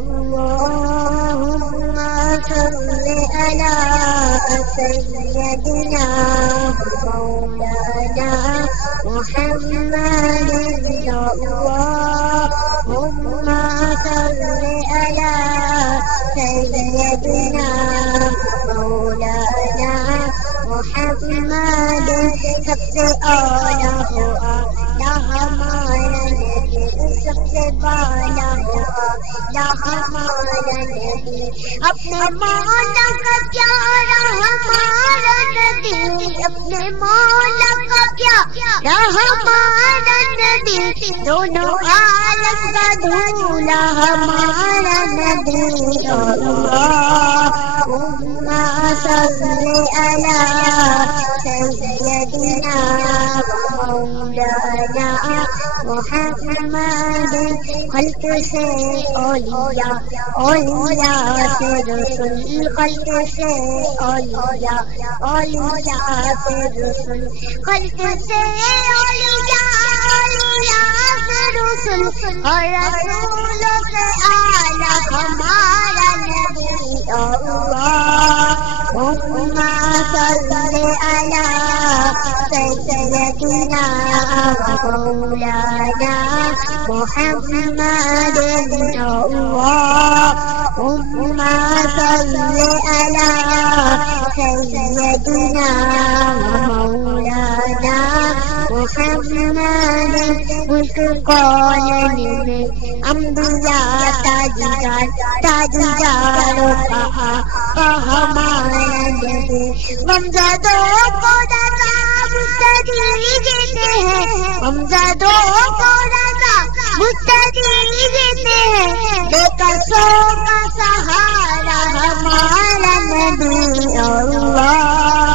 اللهم صل على سيدنا مولانا محمد. اللهم صل على سيدنا مولانا محمد. सबसे आला हुआ या हमारा नबी, सबसे बाला हुआ या हमारा नबी। अपने मौला का प्यारा हमारा नबी, अपने मौला का प्यारा हमारा नबी। दोनों आलम का दूल्हा हमारा नबी। अल्लाहुम्मा सल्ली अला सय्यदिना मौलाना मुहम्मद। खल्क से औलिया, औलिया से रसूल, खल्क से औलिया, औलिया से रसूल, खल्क से औलिया, औलिया से रसूल, और रसूलों से आला हमारा नबी। अल्लाहुम्मा सल्ली अला सय्यदिना मौलाना मुहम्मद। अल्लाहुम्मा सल्ली अला सय्यदिना मौलाना मुहम्मद। मुल्क कौन में अंबिया ताजदार, ताजदारों का हमारा नबी। गमज़दों को रज़ा मुस्तदी देते हैं, गमज़दों को रज़ा मुस्तदी देते हैं। बेकसों का सहारा हमारा नबी।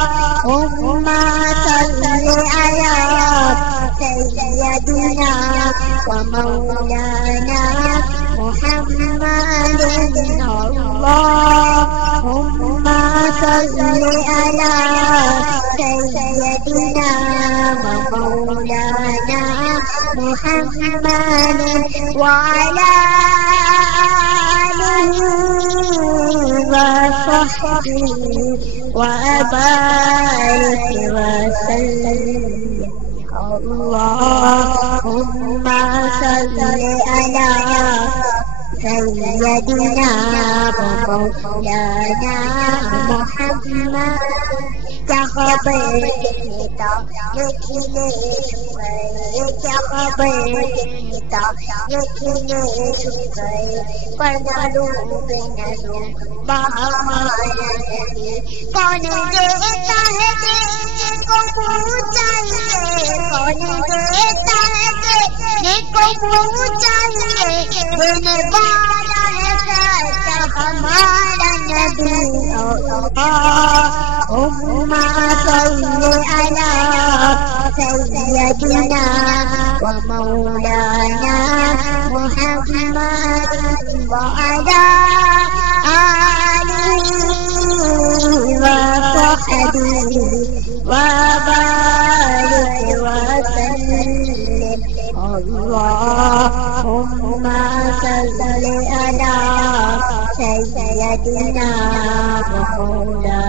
अल्लाहुम्मा सल्ली अला सय्यदिना व मौलाना मुहम्मद। अल्लाहुम्मा सल्ली अला सय्यदिना व मौलाना मुहम्मद व अला आलिहि व सहबिहि व बारिक व सल्लिम। अल्लाहुम्मा सल्ली अला सय्यदिना व मौलाना मुहम्मद। क्या खबर कहता ये खिले छुप गए, क्या खबर कहता ये खिले छुप गए। पर न डूबे न डूबा हमारा नबी। कौन देता है देने को चाहिए, कौन देता है देने को चाहिए। देने वाला है सच्चा हमारा नबी। अल्लाहुम्मा सल्ली अला सय्यदिना व मौलाना मुहम्मद व अला आलिहि व सहबिहि व बारिक व सल्लिम। अल्लाहुम्मा सल्ली अला सय्यदिना व मौलाना